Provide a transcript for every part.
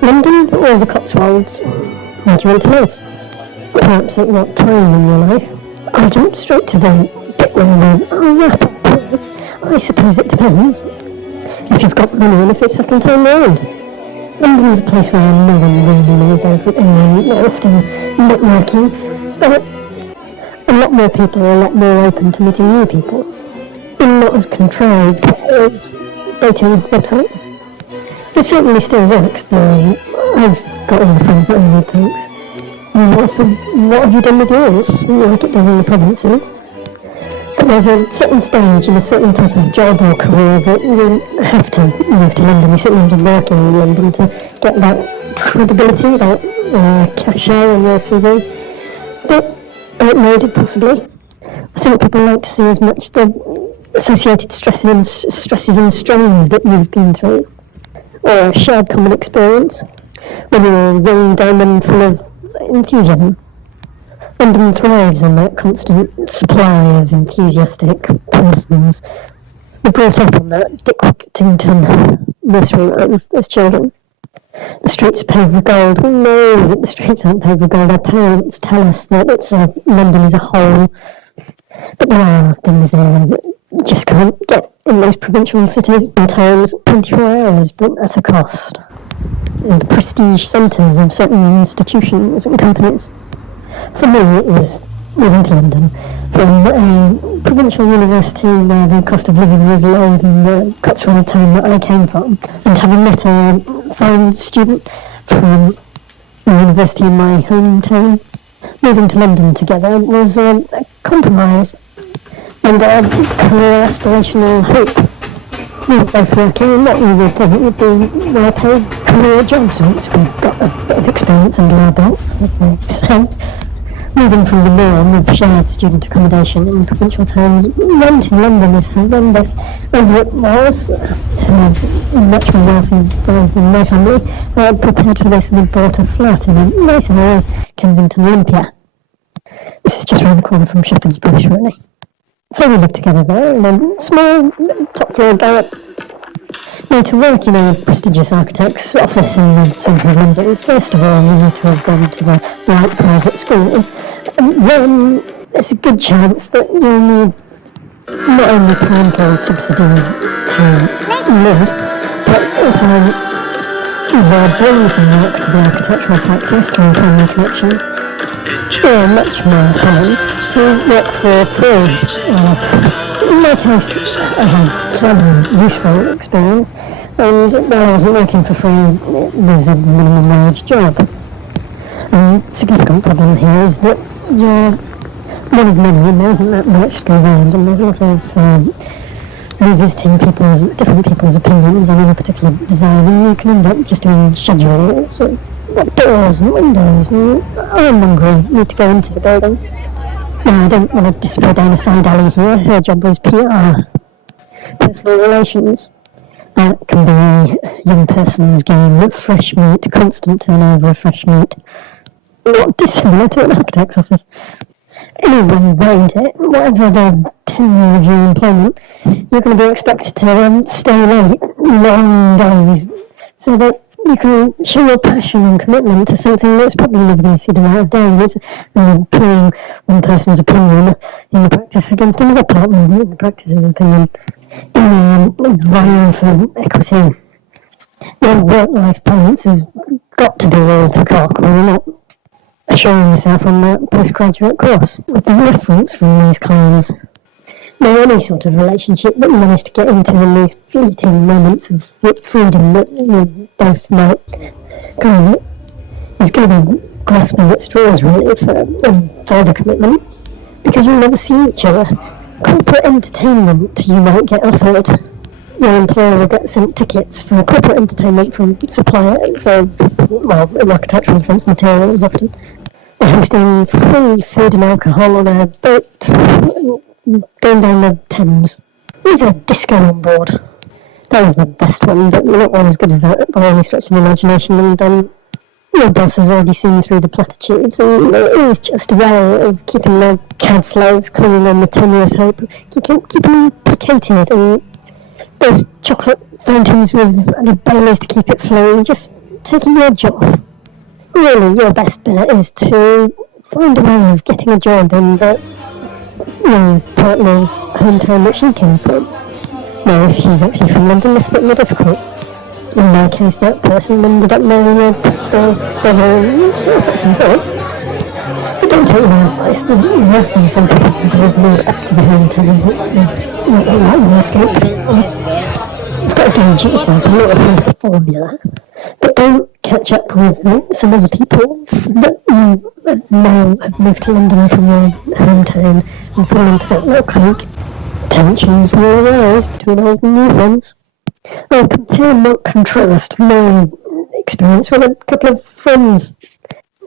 London or the Cotswolds? Where do you want to live? Perhaps at what time in your life? I'll jump straight to the bit where I'll wrap up with, I suppose it depends. If you've got money and if it's second time round. London's a place where no one really knows everything and they're often networking, but a lot more people are a lot more open to meeting new people. And not as contrived as dating websites. It certainly still works, though. I've got all the friends that I need, thanks. What have you done with yours? Like it does in the provinces. But there's a certain stage and a certain type of job or career that you have to move to London. You certainly have to work in London to get that credibility, that cachet on your CV. But outmoded, possibly. I think people like to see as much the associated stresses and strains that you've been through. Or a shared common experience, when you're a young diamond full of enthusiasm. London thrives on that constant supply of enthusiastic persons. We brought up on that Dick Whittington nursery rhyme as children. The streets are paved with gold. We know that the streets aren't paved with gold. Our parents tell us that London as a whole. But there are things there that you just can't get in most provincial cities and towns 24 hours, but at a cost. There's the prestige centres of certain institutions and companies. For me, it was moving to London from a provincial university where the cost of living was lower than the Cotswold town that I came from, and having met a foreign student from the university in my hometown. Moving to London together was a compromise and a career aspirational hope. We were both working in what we would think would be well-paid career jobs once we've got a bit of experience under our belts, as they say. Moving from the norm of shared student accommodation in provincial towns, rent in London is horrendous, as it was. Much more wealthy than my family prepared for this and had bought a flat in a nice area of Kensington Olympia. This is just around the corner from Shepherd's Bush, really. So we lived together there in a small top-floor garret. Now, to work in a prestigious architect's office in the centre of London, first of all, you need to have gone to the right private school. And then there's a good chance that you'll need not only parental subsidy to live, but also they'll bring some work to the architectural practice through family connections. They're much more common to work for free. In my case, I had some useful experience, and while I wasn't working for free, it was a minimum wage job. A significant problem here is that you're one of many, and there isn't that much to go around, and there's a lot of revisiting different people's opinions on any particular design, and you can end up just doing schedules, what doors and windows, and ironmongery need to go into the building. Now, I don't want to disappear down a side alley here. Her job was PR, personal relations. That can be a young person's game of fresh meat, constant turnover of fresh meat. Not dissimilar to an architect's office. Anyway, weighed it, whatever the tenure of your employment, you're going to be expected to stay late, long days, so that you can show your passion and commitment to something that's probably never going to see the light of day. It's playing one person's opinion in the practice against another partner in the practice's opinion. In vying for equity, your work-life balance has got to be all to cock, or you're not assuring yourself on that postgraduate course. With the reference from these kinds, now any sort of relationship that you manage to get into in these fleeting moments of freedom that you both might go is going to be grasping at straws, really, for further commitment, because you'll never see each other. Corporate entertainment you might get offered. Your employer will get sent tickets for corporate entertainment from suppliers of, well, in architectural sense, materials often. They're hosting free food and alcohol on a boat going down the Thames with a disco on board. That was the best one, but not one as good as that by any stretch of the imagination. And your boss has already seen through the platitudes, and it is just a way of keeping the CAD slaves clinging on the tenuous hope, keeping them placated, and those chocolate fountains with added Baileys to keep it flowing, just taking the edge off. Really, your best bet is to find a way of getting a job in the young partner's hometown that she came from. Now, if she's actually from London, it's a bit more difficult. In my case, that person ended up marrying a pop star's brother, and still affecting her. But don't take my advice. The last thing some people can do is move back to the hometown with not like that one escape. You've got to gauge it yourself. I'm not a full formula. But don't catch up with some other people that you now have moved to London from your hometown and fall into that little clique. Tensions will arise between old and new friends. I'll compare and not contrast my experience with a couple of friends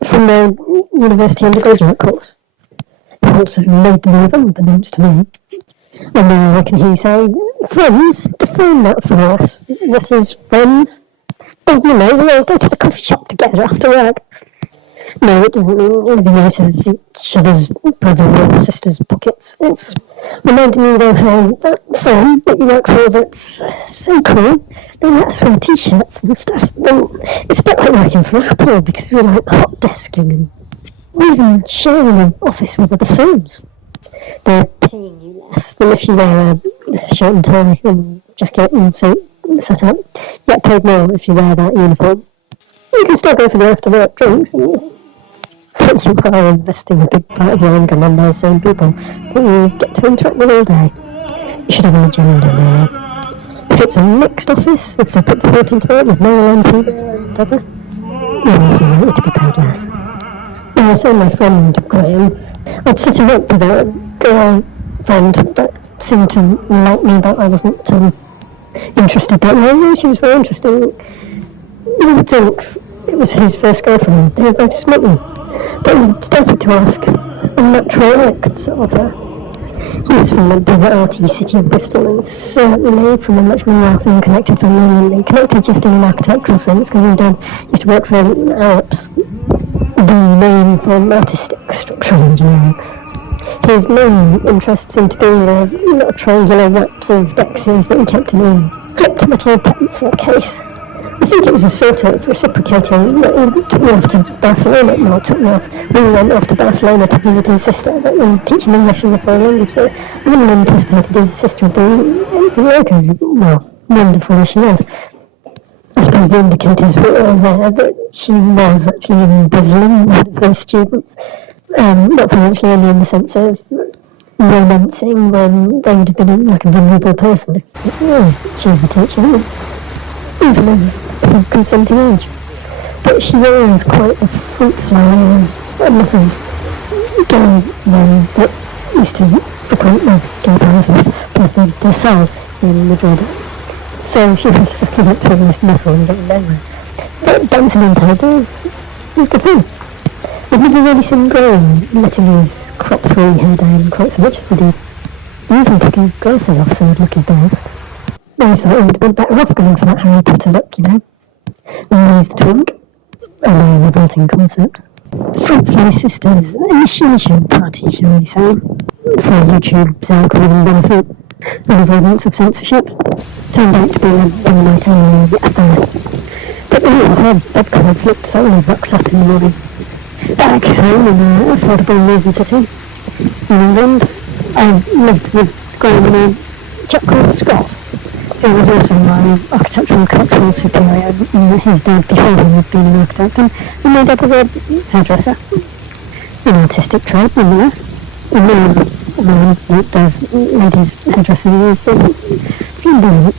from their university undergraduate course, who also made the move unbeknownst to me. And now I can hear you say, friends, define that for us. What is friends? Oh, you know, we all go to the coffee shop together after work. No, it doesn't mean living out of each other's brother or sister's pockets. It's reminding me though how that firm that you work for that's so cool, they let us wear t-shirts and stuff. Then it's a bit like working for Apple because we're like hot desking and we're even sharing an office with other firms. They're paying you less than if you wear a shirt and tie and jacket and suit set up. You get paid more if you wear that uniform. You can still go for the after-work drinks, and you are investing a big part of your income on those same people that you get to interact with all day. You should have an agenda there. If it's a mixed office, if they put thought into that with male and female and other, you're also likely to be paid less. Now, I saw my friend Graham, I'd set him up with a girl friend that seemed to like me, but I wasn't interested that way. No, she was very interesting. You would think it was his first girlfriend. They were both smitten. But he started to ask unnatural acts of her. He was from the big arty city of Bristol and certainly from a much more wealthy and connected family than me. Connected just in an architectural sense because his dad used to work for Alps, the name for artistic structural engineering. His main interest seemed to be the little triangular wraps of dexes that he kept in his clipped metal pencil case. I think it was a sort of reciprocating. He took me off to Barcelona. No, took me off. We went off to Barcelona to visit his sister that was teaching English as a foreign language. So I hadn't anticipated his sister would be anything like as, well, wonderful as she was. I suppose the indicators were all there that she was actually embezzling one of her students. Not financially, only in the sense of romancing when they would have been like a vulnerable person if she was the teacher. Even of consenting age. But she was quite a fruit fly of a lot of gay men that used to frequent the gay bars of Plymouth the South in Madrid. So she was sucking up to all this muscle and getting nowhere. But dancing in tables was good fun. I've never really seen Graham letting his crop three hair down quite so much as he did. He even took his glasses off so he'd look his best. I thought he would have been better off going for that Harry Potter look, you know. And he's the twink. A revolting concept. Fruit Fly Sisters initiation party, shall we say, for YouTube's algorithm benefit and avoidance of censorship. Turned out to be a one-night only affair. But her bedclothes looked thoroughly rocked up in the morning. Back home in an affordable northern city in England, I lived with Graham and a chap called Scott. He was also my architectural and cultural superior. His dad before him had been an architect, and my dad was a hairdresser. An artistic trade, nonetheless. And a man that does ladies' hairdressing is a flamboyant,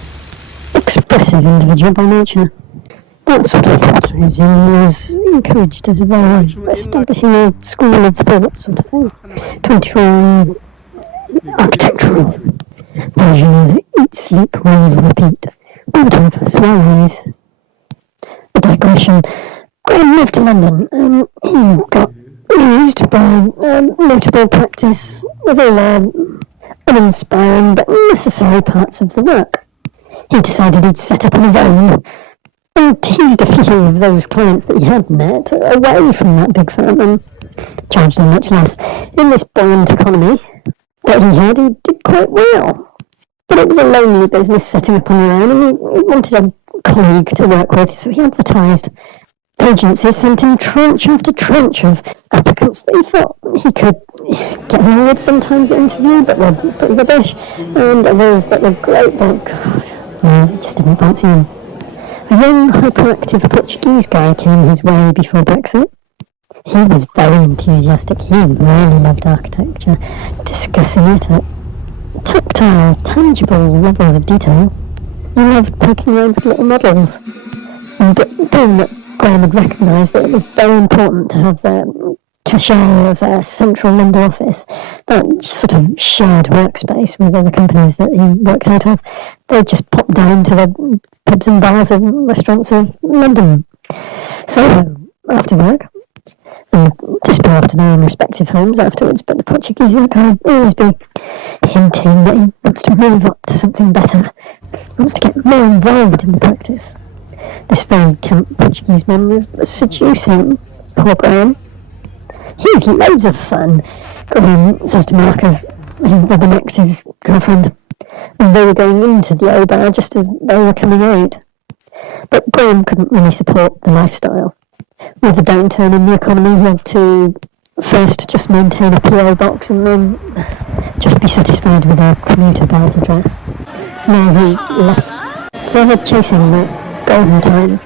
expressive individual by nature. That sort of housing was encouraged as a way of establishing a school of thought sort of thing. 24-hour architectural version of eat, sleep, rave, repeat. We would have soirees. A digression. Graham moved to London. He got used by notable practice with all uninspiring but necessary parts of the work. He decided he'd set up on his own and teased a few of those clients that he had met away from that big firm and charged them much less. In this buoyant economy that he had, he did quite well. But it was a lonely business setting up on your own, and he wanted a colleague to work with, so he advertised. Agencies sent him tranche after tranche of applicants that he thought he could get on with sometimes at interview, but were pretty rubbish, and others that were great, but God, no, he just didn't fancy him. A young, hyperactive Portuguese guy came his way before Brexit. He was very enthusiastic. He really loved architecture, discussing it at tactile, tangible levels of detail. He loved poking around with little models. And being that Graham had recognised that it was very important to have the cachet of a central London office, that sort of shared workspace with other companies that he worked out of, they just popped down to the pubs and bars and restaurants of London. So, after work, and disappear after their own respective homes afterwards, but the Portuguese guy will always be hinting that he wants to move up to something better, wants to get more involved in the practice. This very camp Portuguese man was seducing poor Graham. He's loads of fun, Graham says to Mark as he rubbernecked his girlfriend, as they were going into the old bar just as they were coming out. But Graham couldn't really support the lifestyle. With the downturn in the economy, he had to first just maintain a PO box and then just be satisfied with a commuter belt address. Now he's left forever chasing that golden time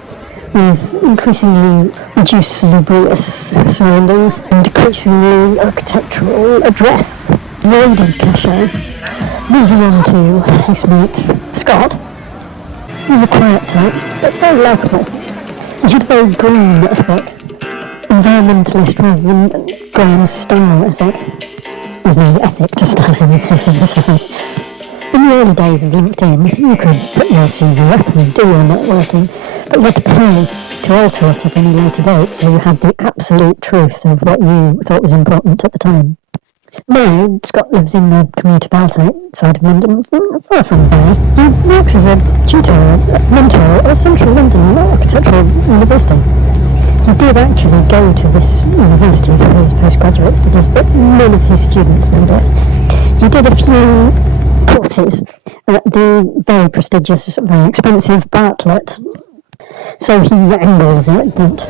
with increasingly reduced salubrious surroundings and decreasingly architectural address, void of cachet. Moving on to housemate Scott. He was a quiet type, but very likeable. He had a very green ethic, environmentalist rather than Graham's style ethic. There's no ethic to style, so. In the early days of LinkedIn, you could put your CV up and do your networking, but you had to pay to alter it at any later date, so you had the absolute truth of what you thought was important at the time. Now, Scott lives in the commuter belt outside of London, far from there. He works as a tutor, a mentor at Central London Architectural University. He did actually go to this university for his postgraduate studies, but none of his students know this. He did a few courses at the very prestigious, very expensive Bartlett. So he angles it that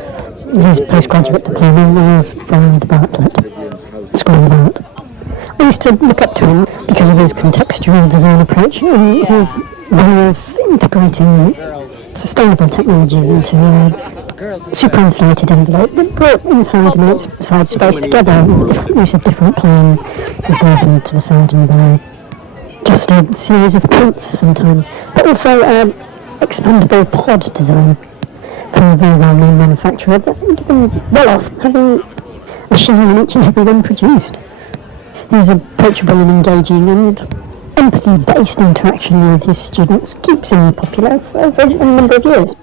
his postgraduate diploma was from the Bartlett School of Art. I used to look up to him because of his contextual design approach and his way of integrating sustainable technologies into a super-insulated envelope that brought inside and outside space together with different use of different planes above to the side and below. Just a series of prints sometimes, but also expandable pod design from a very well-known manufacturer that had been well off having a share in each and every one produced. His approachable and engaging and empathy-based interaction with his students keeps him popular for over a number of years.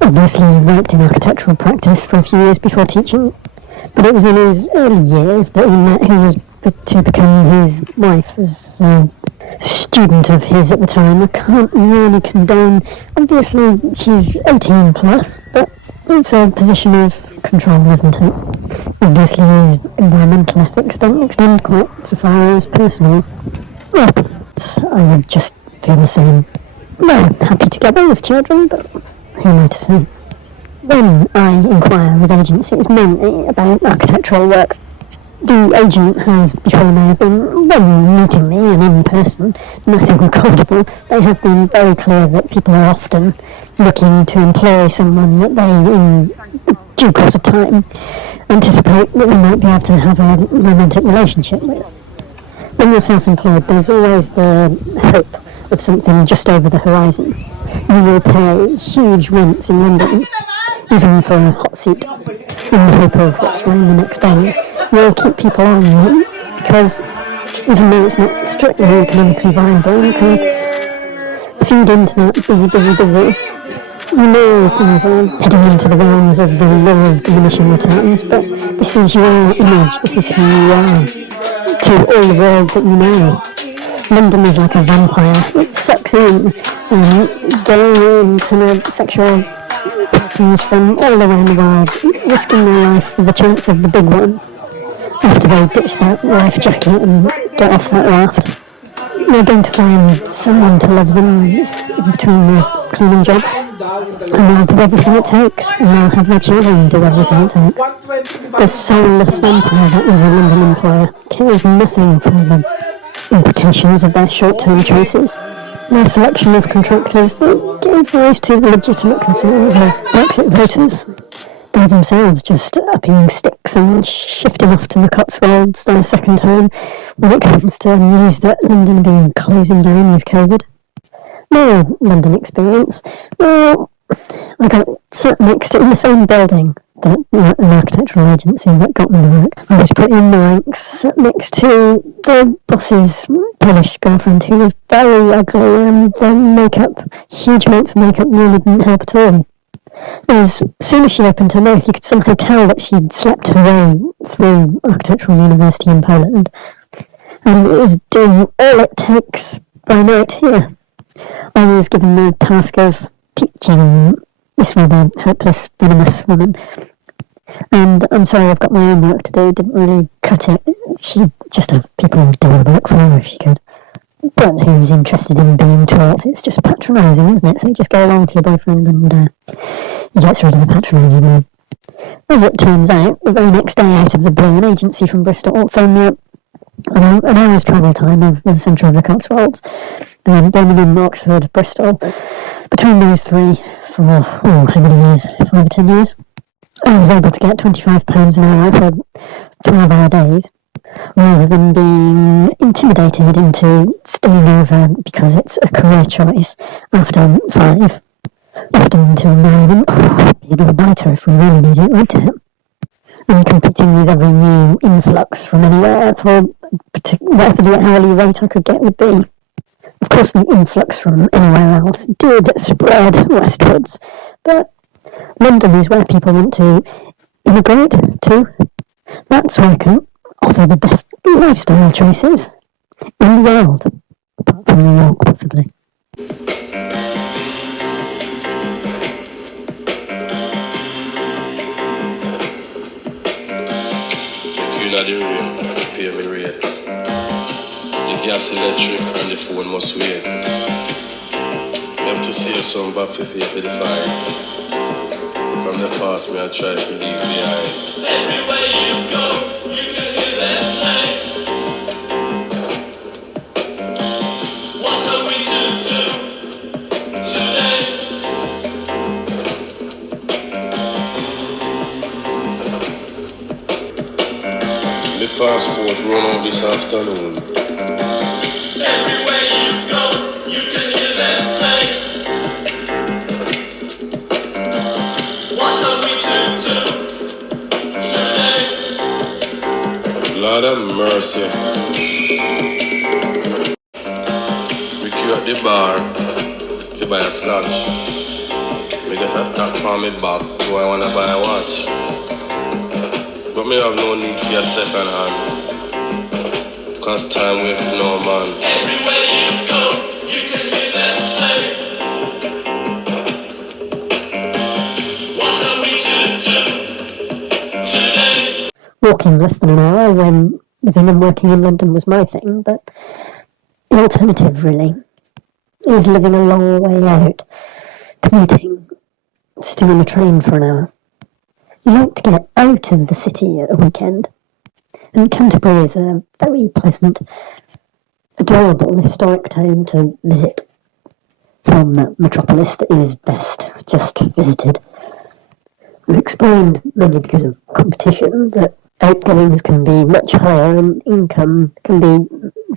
Obviously, he worked in architectural practice for a few years before teaching, but it was in his early years that he met who was to become his wife as a student of his at the time. I can't really condone, obviously she's 18 plus, but it's a position of control, isn't it? Obviously his environmental ethics don't extend quite so far as personal. Yeah, but I would just feel the same. They're happy together with children, but who am I to say? When I inquire with agencies mainly about architectural work, the agent has, before now, been, when meeting me and in person, nothing recordable. They have been very clear that people are often looking to employ someone that they, in due course of time, anticipate that they might be able to have a romantic relationship with. When you're self-employed, there's always the hope of something just over the horizon. You will pay huge rents in London, even for a hot seat, in the hope of what's around the next bend. Will keep people on because even though it's not strictly economically viable, you can feed into that busy. You know things are heading into the realms of the law of diminishing returns, but this is your image, this is who you are to all the world that you know. London is like a vampire. It sucks in gay and kind of sexual persons from all around the world, risking their life for the chance of the big one. After they ditch that life jacket and get off that raft, they're going to find someone to love them in between their cleaning jobs, and they'll do everything it takes, and they'll have their children do everything it takes. The soulless vampire that is a London employer cares nothing for the implications of their short-term choices. Their selection of contractors that gave rise to the legitimate concerns of Brexit voters. They're themselves just upping sticks and shifting off to the Cotswolds their second home when it comes to news that London will be closing down with COVID. My London experience, well, I got sat next to, in the same building that an architectural agency that got me the work. I was put in the ranks, sat next to the boss's Polish girlfriend who was very ugly, and the makeup, huge amounts of makeup, really didn't help at all. As soon as she opened her mouth, you could somehow tell that she'd slept her way through architectural university in Poland, and was doing all it takes by night here. I was given the task of teaching this rather helpless, venomous woman, and I'm sorry, I've got my own work to do, didn't really cut it. She'd just have people doing work for her if she could. But who's interested in being taught? It's just patronising, isn't it? So you just go along to your boyfriend and he gets rid of the patronising one. As it turns out, the very next day out of the blue, an agency from Bristol phoned me up an hour's travel time of the centre of the Cotswolds, Birmingham, Oxford, Bristol. Between those three, for how many years? 5 or 10 years. I was able to get £25 an hour for 12-hour days, rather than being intimidated into staying over because it's a career choice after 5, often until 9, and be an all-nighter if we really need it, won't it? And competing with every new influx from anywhere for whatever the hourly rate I could get would be. Of course, the influx from anywhere else did spread westwards, but London is where people want to immigrate to. That's where I can offer the best lifestyle choices in the world, apart from New York, possibly. You know the rate, pay me rates. The gas, electric, and the phone must wait. You have to save some back for pay for the fine. From the past, me I try to leave behind. Everywhere you go, you can hear that sign. What are we to do today? My passport run out this afternoon. Everywhere you go, you can hear that sign. What are we to do today? Lord have mercy. We queue at the bar. If you buy a scotch, we get a tap on me back. Do I wanna buy a watch? But me have no need for a second hand, cause time with no man. Everywhere you go, you can hear that say. What are we to do today? Walking less than an hour when living and working in London was my thing, but the alternative, really, is living a long way out, commuting, sitting on the train for an hour. You like to get out of the city at a weekend, and Canterbury is a very pleasant, adorable, historic town to visit from that metropolis that is best just visited. I've explained, mainly because of competition, that outgoings can be much higher and income can be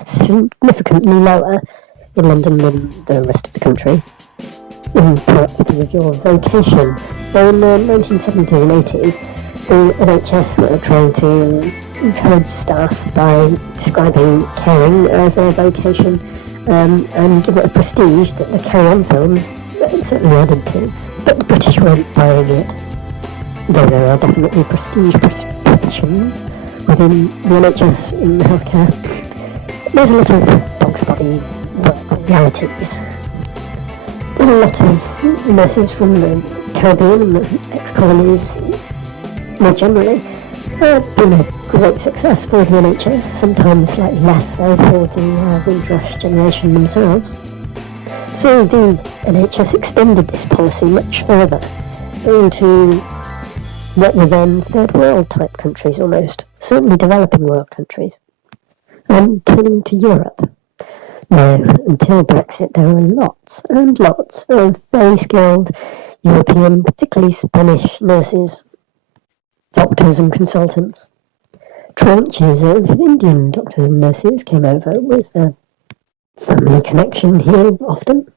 significantly lower in London than the rest of the country. In part because of your vocation. So in the 1970s and 80s, the NHS were trying to encourage staff by describing caring as a vocation and give it a prestige that the Carry On films certainly added to. But the British weren't buying it, though there are definitely prestige professions within the NHS in healthcare. There's a lot of dog's body work realities. A lot of nurses from the Caribbean and the ex-colonies more generally have been a great success for the NHS, sometimes slightly less so for the Windrush generation themselves. So the NHS extended this policy much further into what were then third world type countries almost, certainly developing world countries, and turning to Europe. Now, until Brexit, there were lots and lots of very skilled European, particularly Spanish nurses, doctors and consultants. Tranches of Indian doctors and nurses came over with a family connection here often.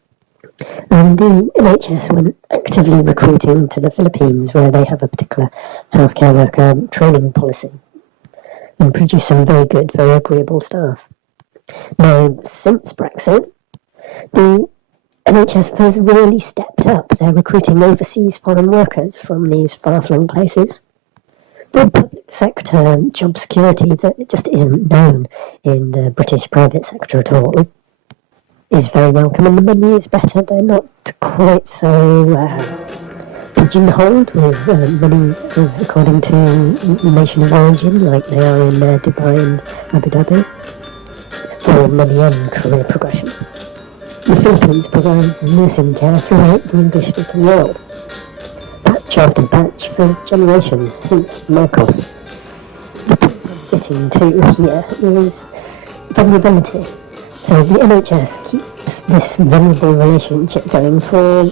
And the NHS went actively recruiting to the Philippines, where they have a particular healthcare worker training policy, and produced some very good, very agreeable staff. Now, since Brexit, the NHS has really stepped up their recruiting overseas foreign workers from these far-flung places. The public sector job security that just isn't known in the British private sector at all is very welcome, and the money is better. They're not quite so pigeonholed with money is according to nation of origin, like they are in Dubai and Abu Dhabi, for money and career progression. The Philippines provides nursing care throughout the English-speaking world, batch after batch for generations since Marcos. The point I'm getting to here is vulnerability. So the NHS keeps this vulnerable relationship going for a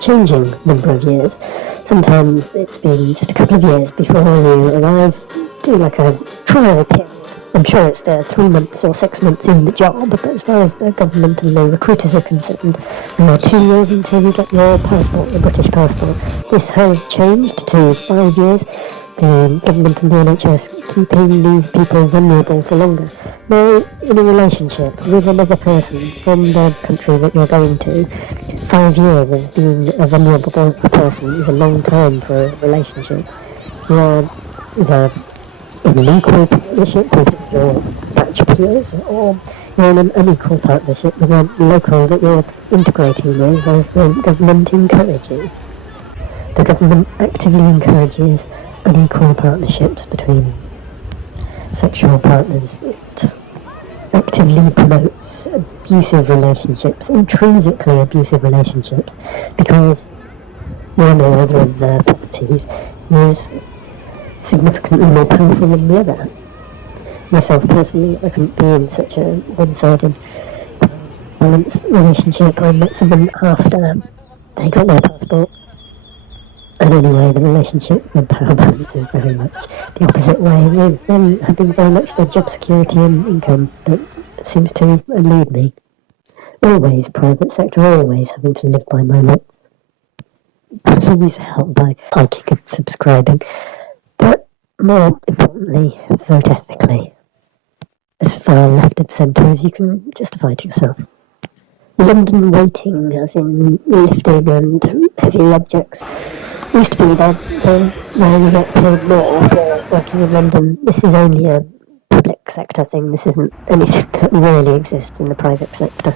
changing number of years. Sometimes it's been just a couple of years before you arrive, do like a trial period. I'm sure it's there 3 months or 6 months in the job, but as far as the government and the recruiters are concerned, 2 years until you get your passport, your British passport. This has changed to 5 years. The government and the NHS keeping these people vulnerable for longer. Now, in a relationship with another person from the country that you're going to, 5 years of being a vulnerable person is a long time for a relationship. You are either in an equal partnership with your batch peers, or you're in an unequal partnership with a local that you're integrating with, as the government encourages. The government actively encourages unequal partnerships between sexual partners. It actively promotes abusive relationships, intrinsically abusive relationships, because one or other of the parties is significantly more powerful than the other. Myself personally, I couldn't be in such a one-sided balanced relationship. I met someone after they got their passport. And anyway, the relationship with power balance is very much the opposite way, with them having very much the job security and income that seems to elude me. Always private sector, always having to live by my wits. Please help by liking and subscribing. But more importantly, vote ethically. As far left of centre as you can justify to yourself. London waiting, as in lifting and heavy objects, used to be there where you get paid more for working in London. This is only a public sector thing. This isn't anything that really exists in the private sector.